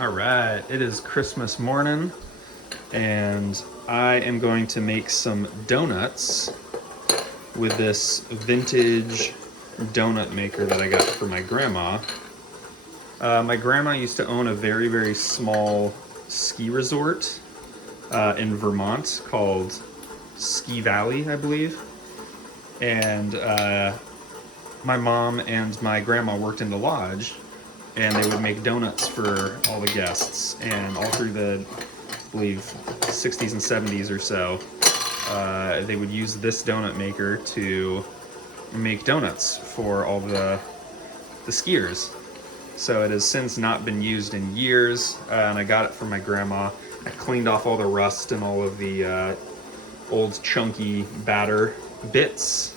All right, it is Christmas morning, and I am going to make some donuts with this vintage donut maker that I got for my grandma. My grandma used to own a very, very small ski resort in Vermont called Ski Valley, I believe. And my mom and my grandma worked in the lodge, and they would make donuts for all the guests. And all through the, I believe, 60s and 70s or so, they would use this donut maker to make donuts for all the skiers. So it has since not been used in years, and I got it from my grandma. I cleaned off all the rust and all of the old chunky batter bits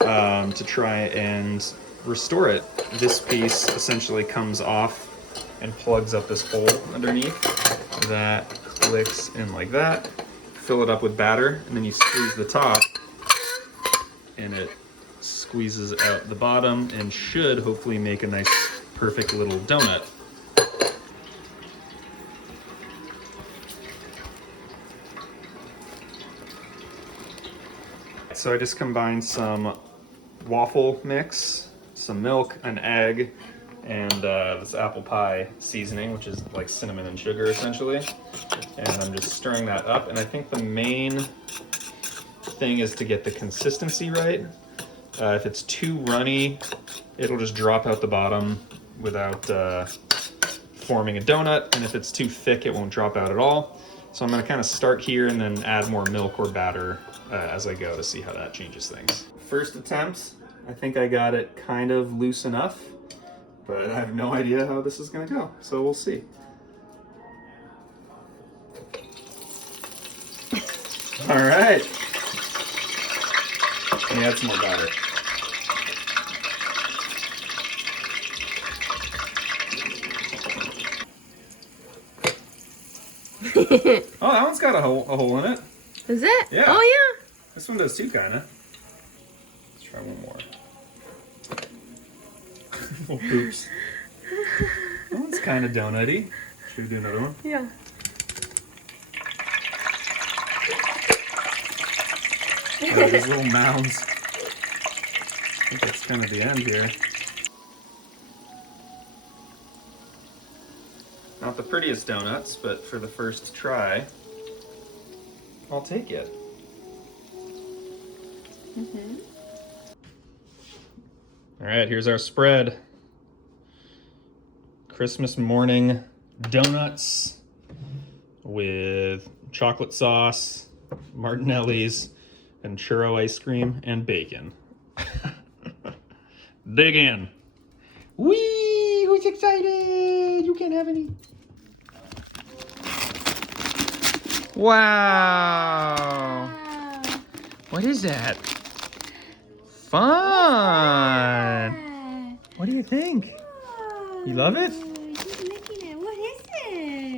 to try and restore it. This piece essentially comes off and plugs up this hole underneath. That clicks in like that. Fill it up with batter, and then you squeeze the top, and it squeezes out the bottom and should hopefully make a nice, perfect little donut. So I just combined some waffle mix, some milk, an egg, and this apple pie seasoning, which is like cinnamon and sugar essentially. And I'm just stirring that up. And I think the main thing is to get the consistency right. If it's too runny, it'll just drop out the bottom without forming a donut. And if it's too thick, it won't drop out at all. So I'm gonna kind of start here and then add more milk or batter as I go to see how that changes things. First attempt, I think I got it kind of loose enough, but I have no idea how this is gonna go, so we'll see. All right. Let me add some more batter. Oh, that one's got a hole in it. Is it? Yeah. Oh, yeah. This one does too, kinda. Let's try one more. Oh, oops. That one's kinda donutty. Should we do another one? Yeah. These little mounds. I think that's kind of the end here. Not the prettiest donuts, but for the first try, I'll take it. Mm-hmm. All right, here's our spread. Christmas morning donuts with chocolate sauce, Martinelli's, and churro ice cream and bacon. Dig in. Whee! Who's excited? You can't have any. Wow. What is that? Fun. What do you think? You love it?